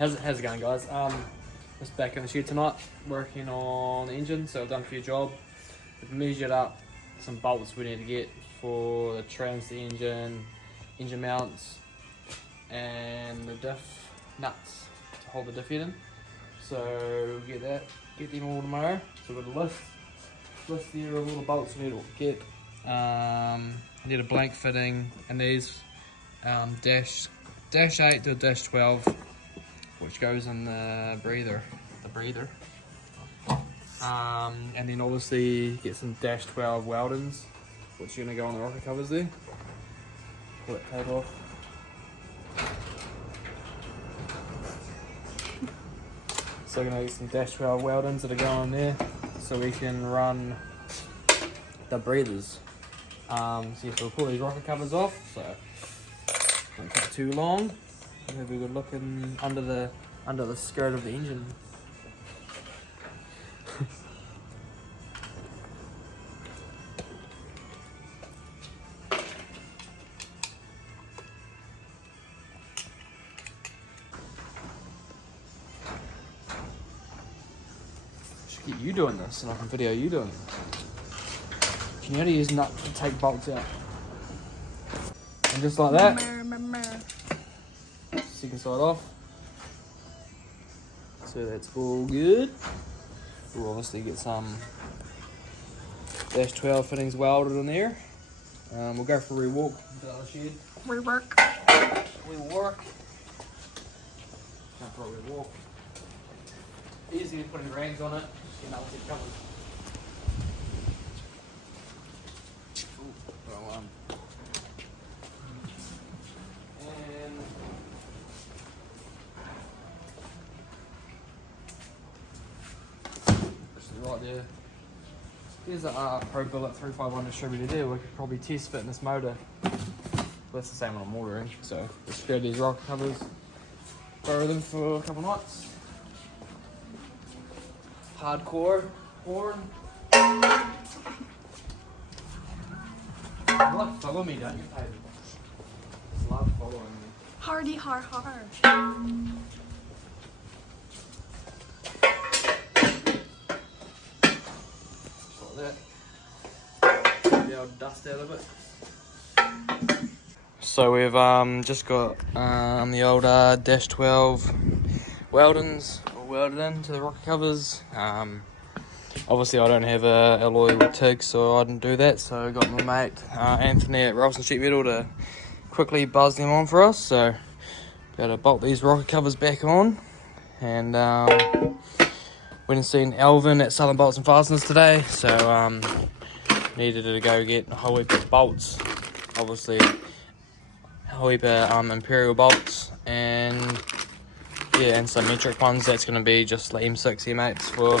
How's it going, guys? Just back in the shed tonight, working on the engine. So I've done a few jobs. We've measured up some bolts we need to get for the trans, the engine mounts, and the diff nuts to hold the diff head in. So we'll get them all tomorrow. So we've got a list there of all the bolts we need to get. Need a blank fitting, and these dash 8 to dash 12, which goes in the breather. And then obviously get some dash 12 weldings, which are going to go on the rocker covers there. Pull that tape off. So we're going to get some dash 12 weldings that are going there, so we can run the breathers. So yeah, so we'll pull these rocker covers off, so don't cut too long. Have a good look under the skirt of the engine. Should get you doing this, and I can video you doing it. You know how to use nut to take bolts out. And just like that. Second side off. So that's all good. We'll obviously get some dash 12 fittings welded in there. We'll go for a re-walk to the other shed. Rework. Go for a re-walk. Easy to put any rags on it. Just get another set covered. Right there. There's a Pro Billet 351 distributor there. We could probably test fit in this motor. But that's the same one I'm ordering. So just grab these rocker covers, borrow them for a couple nights. Hardcore horn. You like follow me, don't you, Taylor? Just love following me. Hardy har har. Dust out of it. So we've just got the old dash 12 weldings all welded into the rocker covers. Obviously I don't have a alloy with TIG, so I didn't do that, so I got my mate Anthony at Rolson Sheet Metal to quickly buzz them on for us. So gotta bolt these rocker covers back on, and went and seen Alvin at Southern Bolts and Fasteners today, so needed to go get a whole heap of bolts, obviously a whole heap of Imperial bolts, and yeah, and some metric ones. That's going to be just like M6, M8s for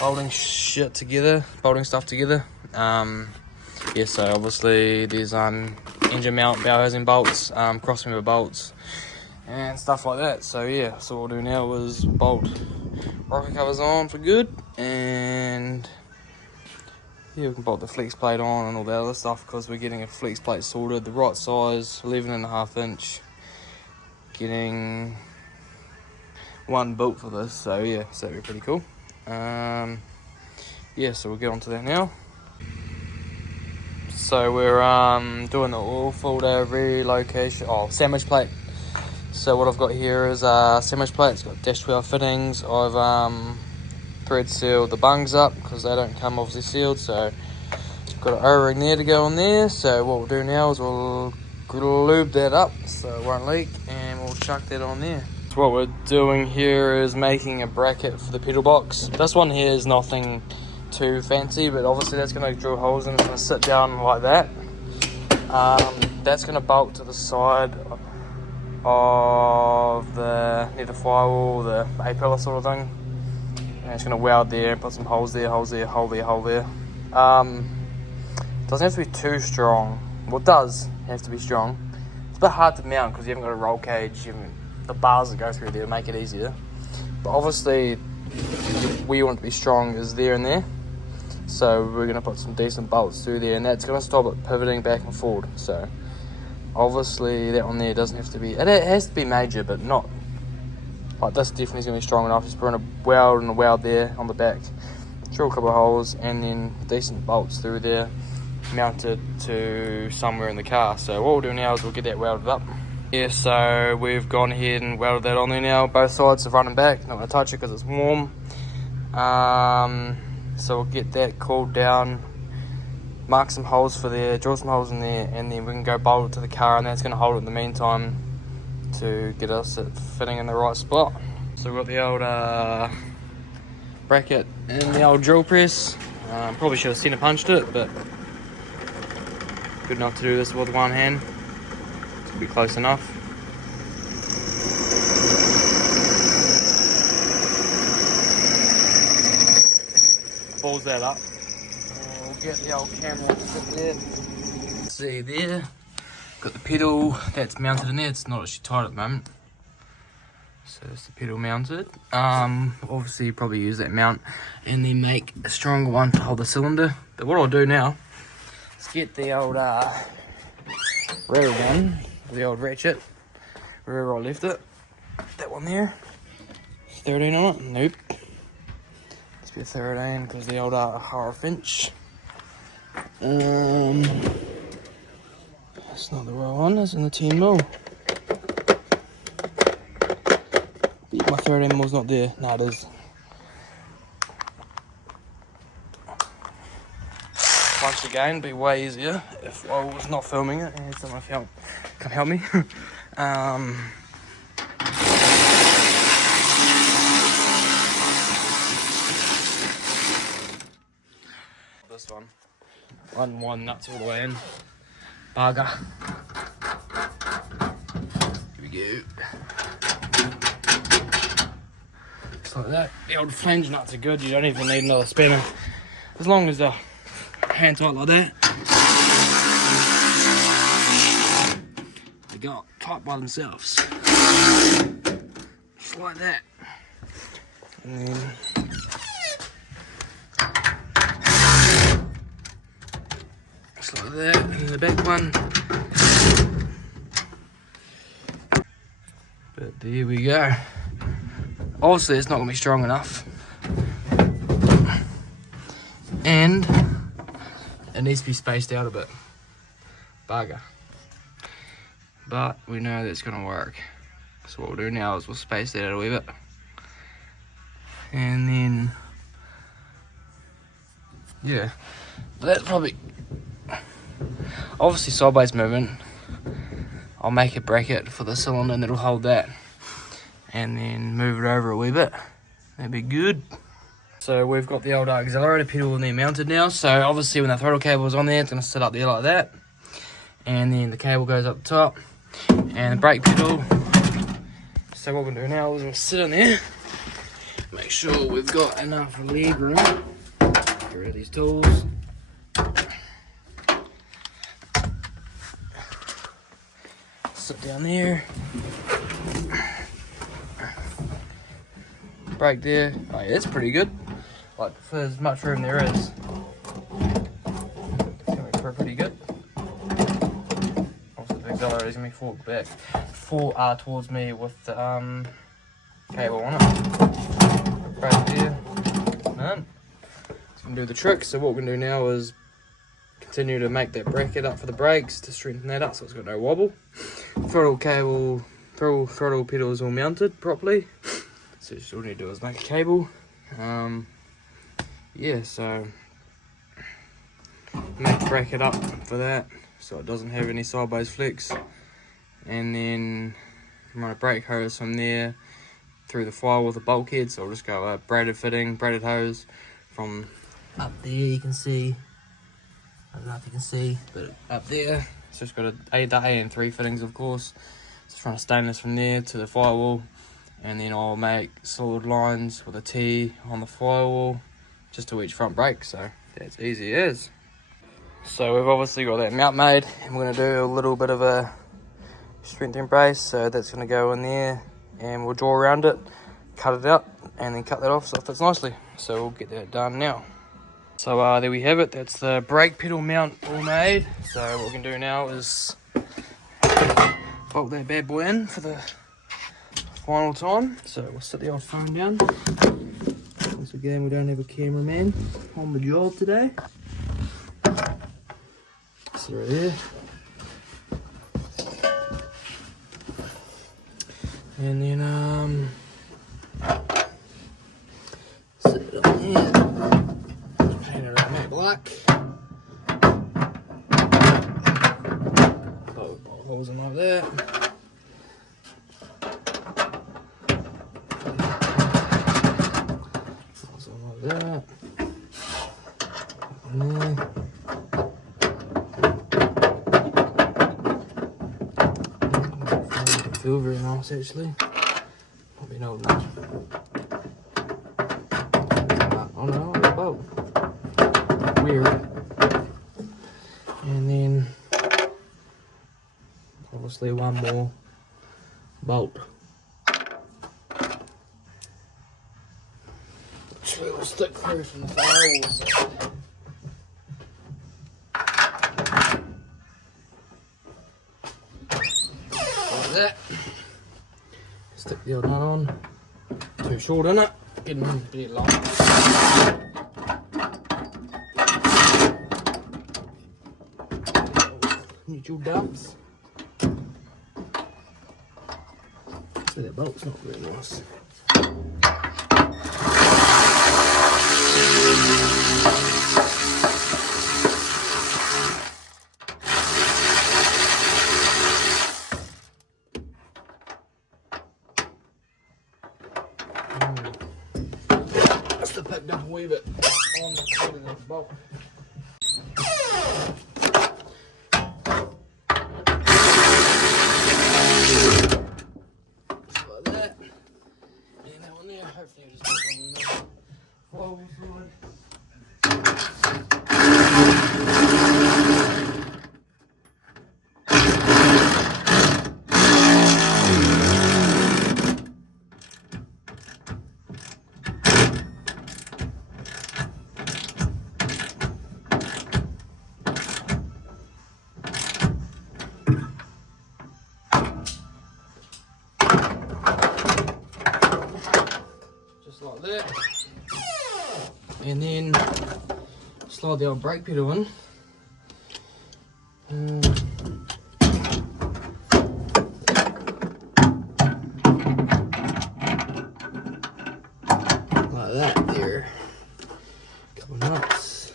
bolting stuff together. Yeah, so obviously there's engine mount bow housing bolts, crossmember bolts and stuff like that. So yeah, so what we'll do now is bolt rocker covers on for good, and yeah, we can bolt the flex plate on and all that other stuff, because we're getting a flex plate sorted, the right size, 11.5 inch, getting one built for this. So yeah, so that'd be pretty cool. Yeah, so we'll get on to that now. So we're doing the oil filter relocation, sandwich plate. So what I've got here is a sandwich plate. It's got dash 12 fittings. I've thread sealed the bungs up because they don't come obviously sealed, so got an O-ring there to go on there. So what we'll do now is we'll lube that up so it won't leak, and we'll chuck that on there. So what we're doing here is making a bracket for the pedal box. This one here is nothing too fancy, but obviously that's going to drill holes in. It's going to sit down like that. That's going to bolt to the side of the near the firewall, the A-pillar sort of thing. And it's going to weld there, put some holes there, hole there. Doesn't have to be too strong. Well, it does have to be strong. It's a bit hard to mount because you haven't got a roll cage. The bars that go through there to make it easier. But obviously, where you want it to be strong is there and there. So we're going to put some decent bolts through there, and that's going to stop it pivoting back and forward. So obviously that one there doesn't have to be, it has to be major, but not Like this definitely is going to be strong enough. Just put in a weld there on the back, drill a couple of holes, and then decent bolts through there, mounted to somewhere in the car. So what we'll do now is we'll get that welded up. Yeah, so we've gone ahead and welded that on there now. Both sides are front and back. Not going to touch it because it's warm. So we'll get that cooled down, mark some holes for there, drill some holes in there, and then we can go bolt it to the car, and that's going to hold it in the meantime to get us it fitting in the right spot. So we've got the old bracket and the old drill press. Probably should have centre punched it, but good enough to do this with one hand. Be close enough. Balls that up. We'll get the old camera to sit there. See there. Got the pedal that's mounted in there. It's not actually tight at the moment. So it's the pedal mounted. Obviously you probably use that mount and then make a stronger one to hold the cylinder. But what I'll do now is get the old rear one. The old ratchet, wherever I left it. That one there. 13 on it? Nope. Must be a 13 because the old Hara Finch. That's not the right one, that's in the 10mm. My 13mm's not there. No, it is. Once again, be way easier if I was not filming it and someone come help me. This one nuts all the way in. Bugger. Here we go. Just like that. The old flange nuts are good. You don't even need another spanner. As long as they're hand tight like that. They go tight by themselves. Just like that. And then just like that. And then the back one. But there we go. Obviously it's not going to be strong enough. And it needs to be spaced out a bit. Bugger. But we know that's going to work. So what we'll do now is we'll space that out a wee bit. And then, yeah. That's probably, obviously sideways movement. I'll make a bracket for the cylinder and it'll hold that. And then move it over a wee bit. That'd be good. So we've got the old accelerator pedal in there mounted now. So obviously when the throttle cable is on there, it's going to sit up there like that. And then the cable goes up the top. And the brake pedal. So what we're going to do now is we'll sit in there. Make sure we've got enough leg room. Get rid of these tools. Sit down there. Brake there. Oh yeah, it's pretty good. Like for as much room there is. It's going to be pretty good. Also the accelerator is going to be forward back. Towards me with the cable on it. Brake there. And it's going to do the trick. So what we're going to do now is continue to make that bracket up for the brakes to strengthen that up so it's got no wobble. Throttle cable, throttle pedal is all mounted properly. So all you need to do is make a cable. Yeah, so make the bracket up for that so it doesn't have any sideways flex. And then run a brake hose from there through the file with the bulkhead. So I'll just go a braided fitting, braided hose from up there. You can see, I don't know if you can see, but up there. So it's got the A and 3 fittings, of course. Just run a stainless from there to the firewall. And then I'll make solid lines with a T on the firewall just to each front brake, so that's easy as. So we've obviously got that mount made, and we're going to do a little bit of a strengthening brace, so that's going to go in there, and we'll draw around it, cut it out, and then cut that off so it fits nicely. So we'll get that done now. So there we have it, that's the brake pedal mount all made. So what we can do now is bolt that bad boy in for the final time. So we'll set the old phone down. Once again, we don't have a cameraman on the job today. So right there. And then set it on here. Paint it around that black. Put holes in like that. Holes in like that. And there. Feel very nice actually. Not been old enough. Oh no, the boat. Weird. And then obviously one more bolt. Which will stick through from the firewalls. Like that. Stick the old nut on. Too short in it. Getting a bit long. Neutral dumps. So that bolt's not very nice. Must have picked up a wee bit on the side of the bolt. Like that. And that one there, hopefully it'll just go on the floor side. Just like that. And then slide the old brake pedal in. Like that there. Couple nuts.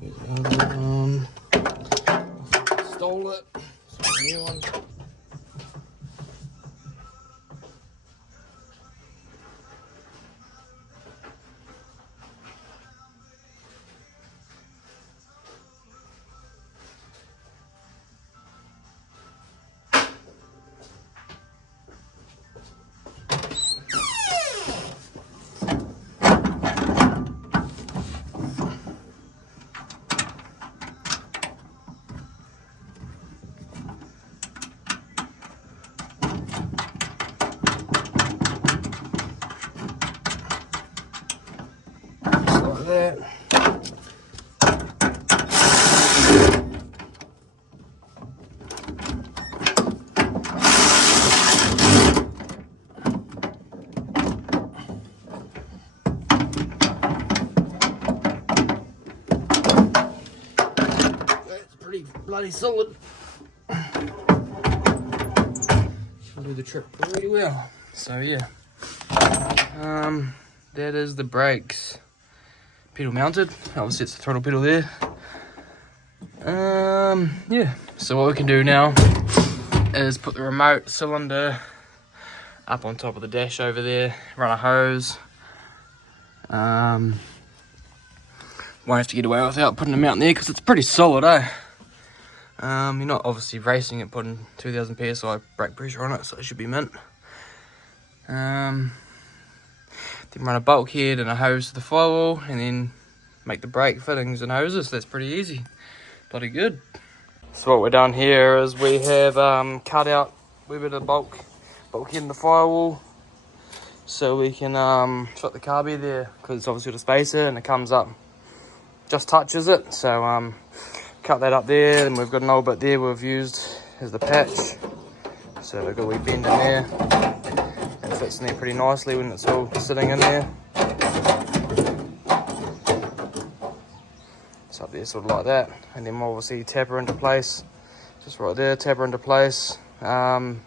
Here's another one. Stole it. So a new one. Like that. That's pretty bloody solid. Should do the trick pretty well. So yeah. That is the brakes. Pedal mounted. Obviously it's the throttle pedal there. Yeah. So what we can do now is put the remote cylinder up on top of the dash over there, run a hose. Won't have to get away without putting them out in there because it's pretty solid, eh? You're not obviously racing it, putting 2000 psi brake pressure on it, so it should be mint. Then run a bulkhead and a hose to the firewall, and then make the brake fittings and hoses. That's pretty easy. Bloody good. So what we're done here is we have cut out a wee bit of bulkhead in the firewall, so we can fit the carby there, because it's obviously got a spacer and it comes up, just touches it. So cut that up there, and we've got an old bit there we've used as the patch. So I've got a wee bend in there. It fits in there pretty nicely when it's all sitting in there. It's up there sort of like that. And then we'll obviously tap her into place. Just right there, tap her into place. With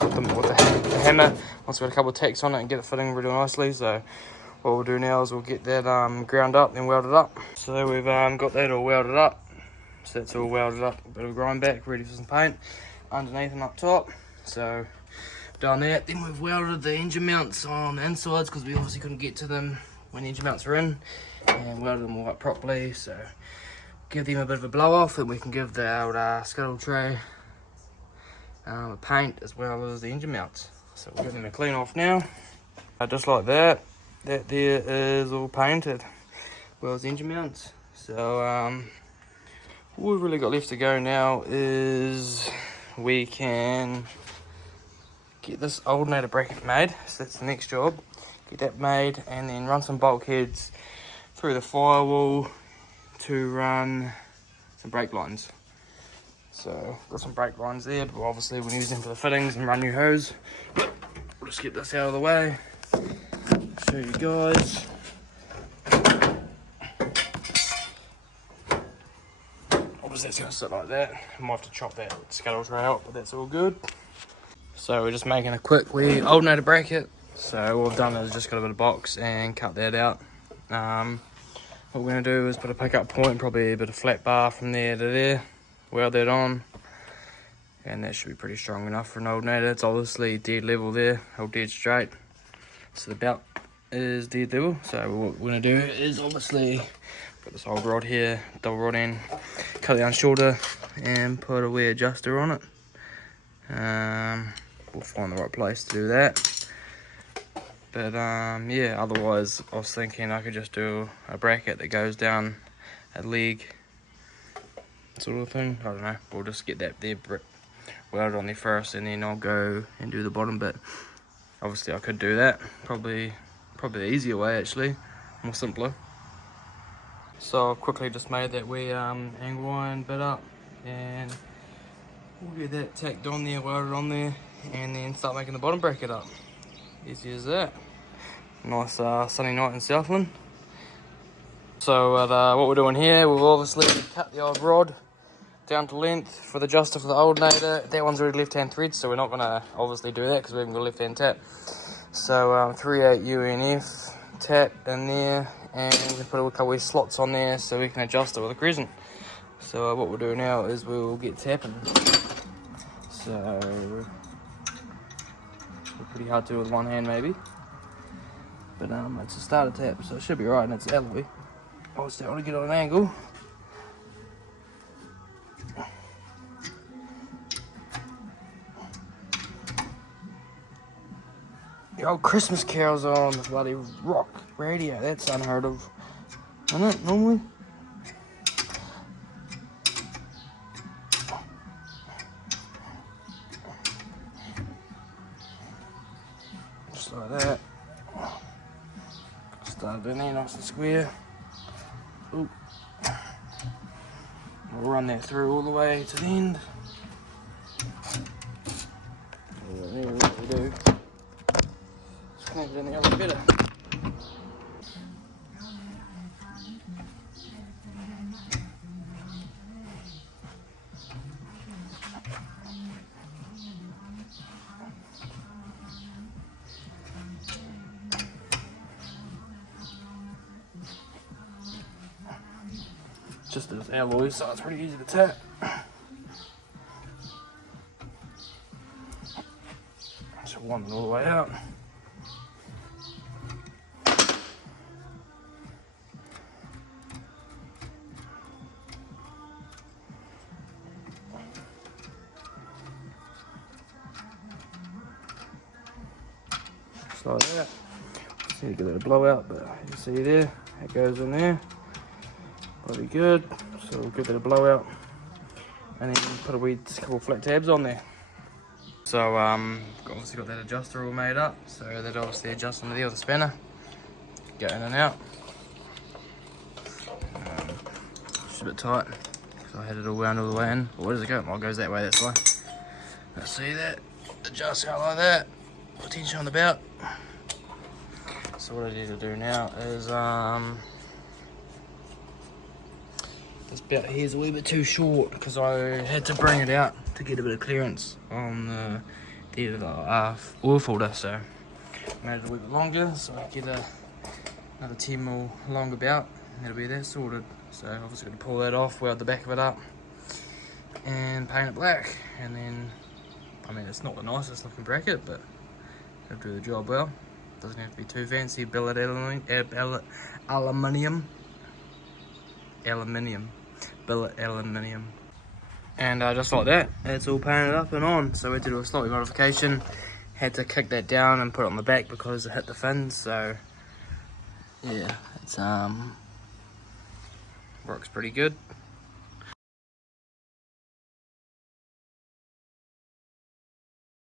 the hammer, once we've got a couple of tacks on it and get it fitting really nicely. So what we'll do now is we'll get that ground up and weld it up. So we've got that all welded up. So that's all welded up, a bit of grind back, ready for some paint underneath and up top. So done that. Then we've welded the engine mounts on the insides because we obviously couldn't get to them when the engine mounts are in, and welded them all up properly. So give them a bit of a blow off, and we can give the old scuttle tray paint as well as the engine mounts. So we'll give them a clean off now. Just like that. That there is all painted, well as the engine mounts. So all we've really got left to go now is we can get this alternator bracket made. So that's the next job. Get that made and then run some bulkheads through the firewall to run some brake lines. So got some brake lines there, but obviously we'll use them for the fittings and run new hose. But we'll just get this out of the way. Show you guys. Obviously it's gonna sit like that. I might have to chop that scuttle tray out, but that's all good. So we're just making a quick wee alternator bracket. So what we've done is just got a bit of box and cut that out. What we're gonna do is put a pickup point, probably a bit of flat bar from there to there. Weld that on, and that should be pretty strong enough for an alternator. It's obviously dead level there, all dead straight. So the belt is dead level. So what we're gonna do is obviously put this old rod here, double rod end, cut it down shorter, and put a wee adjuster on it. We'll find the right place to do that. But yeah, otherwise I was thinking I could just do a bracket that goes down a leg, sort of thing. I don't know, we'll just get that there welded on there first, and then I'll go and do the bottom bit. Obviously I could do that, probably the easier way actually, more simpler. So I've quickly just made that wee angle iron bit up, and we'll get that tacked on there, welded on there, and then start making the bottom bracket up. Easy as that. Nice sunny night in Southland. So what we're doing here, we've obviously cut the old rod down to length for the adjuster for the alternator. That one's already left-hand thread, so we're not going to obviously do that because we haven't got a left-hand tap. So 3/8 UNF tap in there, and we can put a couple of slots on there so we can adjust it with a crescent. So what we'll do now is we'll get tapping. So pretty hard to do with one hand maybe, but it's a starter tap, so it should be right, and it's alloy. Obviously I want to get on an angle. The old Christmas carols are on the bloody rock radio. That's unheard of, isn't it, normally? Just like that. Started in there nice and square. Ooh. We'll run that through all the way to the end. And then what we do, just clamp it in there a little better. Just as alloy, so it's pretty easy to tap. Just warm it all the way out. Just like that. Just need to get a blowout, but you see there, it goes in there. Pretty good, so we'll give it a blowout and then put a couple of flat tabs on there. So obviously got that adjuster all made up, so that obviously adjusts under there with the spanner, go in and out. Just a bit tight because I had it all wound all the way in. But where does it go? Well, it goes that way, that's why. Let's see that. Adjust out like that. Put tension on the belt. So what I need to do now is this belt here is a wee bit too short because I had to bring it out to get a bit of clearance on the oil folder. So I made it a wee bit longer so I get another 10mm longer belt. That'll be that sorted. So obviously going to pull that off, weld the back of it up, and paint it black. And then, I mean, it's not the nicest looking bracket, but it'll do the job well. Doesn't have to be too fancy. Billet aluminium. Billet aluminium. And just like that, it's all painted up and on. So we had to do a slight modification. Had to kick that down and put it on the back because it hit the fins. So yeah, it's works pretty good.